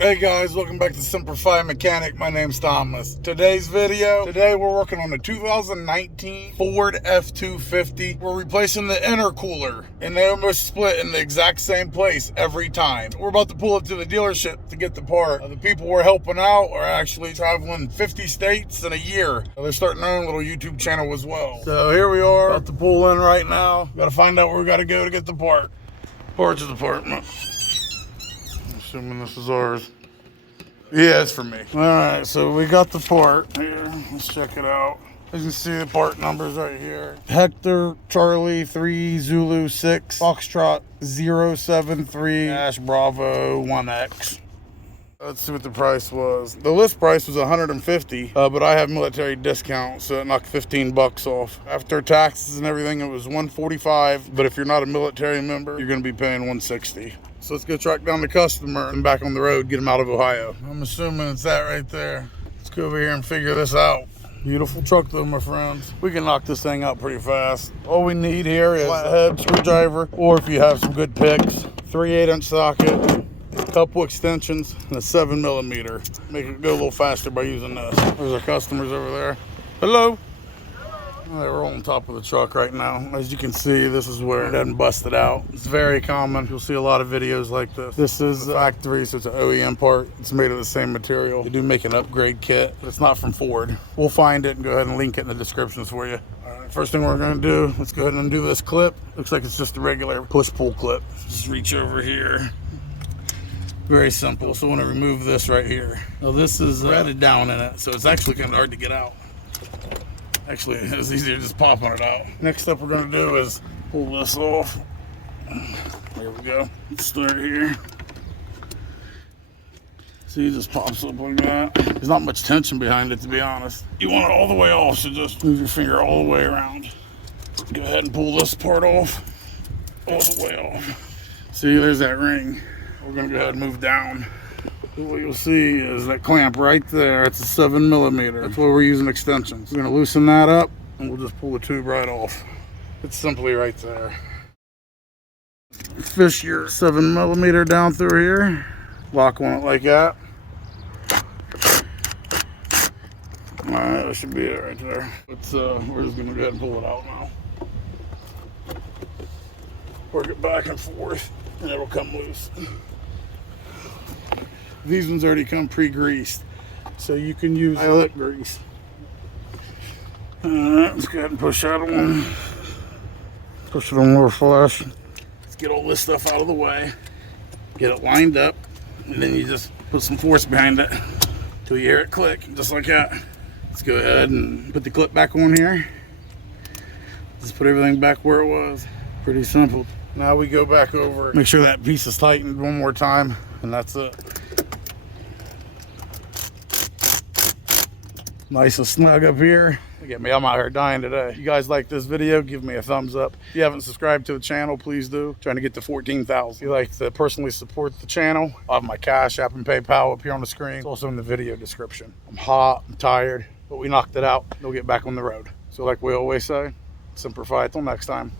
Hey guys, welcome back to StripLamp Mechanic. My name's Thomas. Today we're working on the 2019 Ford F250. We're replacing the intercooler, and they almost split in the exact same place every time. We're about to pull up to the dealership to get the part. The people we're helping out are actually traveling 50 states in a year. They're starting their own little YouTube channel as well. So here we are, about to pull in right now. Got to find out where we got to go to get the part. Parts department. Assuming this is ours. Yeah, it's for me. All right, so we got the part here. Let's check it out. As you can see, the part numbers right here. Hector Charlie 3 Zulu 6 Foxtrot 073 Bravo 1X. Let's see what the price was. The list price was $150, but I have military discount, so it knocked 15 bucks off. After taxes and everything, it was $145, but if you're not a military member, you're gonna be paying $160. So let's go track down the customer and back on the road, get him out of Ohio. I'm assuming it's that right there. Let's go over here and figure this out. Beautiful truck though, my friends. We can knock this thing out pretty fast. All we need here is a flathead screwdriver, or if you have some good picks, 3 8-inch socket, couple extensions, and a 7mm. Make it go a little faster by using this. There's our customers over there. Hello. We're on top of the truck right now. As you can see, this is where it hadn't busted out. It's very common. You'll see a lot of videos like this. This is the factory, so it's an OEM part. It's made of the same material. They do make an upgrade kit, but it's not from Ford. We'll find it and go ahead and link it in the descriptions for you. All right, first thing we're gonna do, let's go ahead and undo this clip. Looks like it's just a regular push-pull clip. Just reach over here. Very simple. So I want to remove this right here. Now this is threaded down in it, so it's actually kind of hard to get out. Actually, it's easier just popping it out. Next up we're going to do is pull this off. There we go. Let's start here. See, it just pops up like that. There's not much tension behind it, to be honest. You want it all the way off, so just move your finger all the way around. Go ahead and pull this part off. All the way off. See, there's that ring. We're going to go ahead and move down. What you'll see is that clamp right there. It's a 7mm. That's why we're using extensions. We're going to loosen that up, and we'll just pull the tube right off. It's simply right there. Fish your 7mm down through here. Lock on it like that. All right, that should be it right there. We're just going to go ahead and pull it out now. Work it back and forth, and it'll come loose. These ones already come pre-greased, so you can use eyelet grease. Alright, let's go ahead and push that on. Push it on more flush. Let's get all this stuff out of the way. Get it lined up, and then you just put some force behind it until you hear it click, just like that. Let's go ahead and put the clip back on here. Just put everything back where it was. Pretty simple. Now we go back over, make sure that piece is tightened one more time, and that's it. Nice and snug up here. Look at me, I'm out here dying today. If you guys like this video, give me a thumbs up. If you haven't subscribed to the channel, please do. Trying to get to 14,000. If you like to personally support the channel, I have my Cash App and PayPal up here on the screen. It's also in the video description. I'm hot, I'm tired, but we knocked it out. We'll get back on the road. So like we always say, Semper Fi, till next time.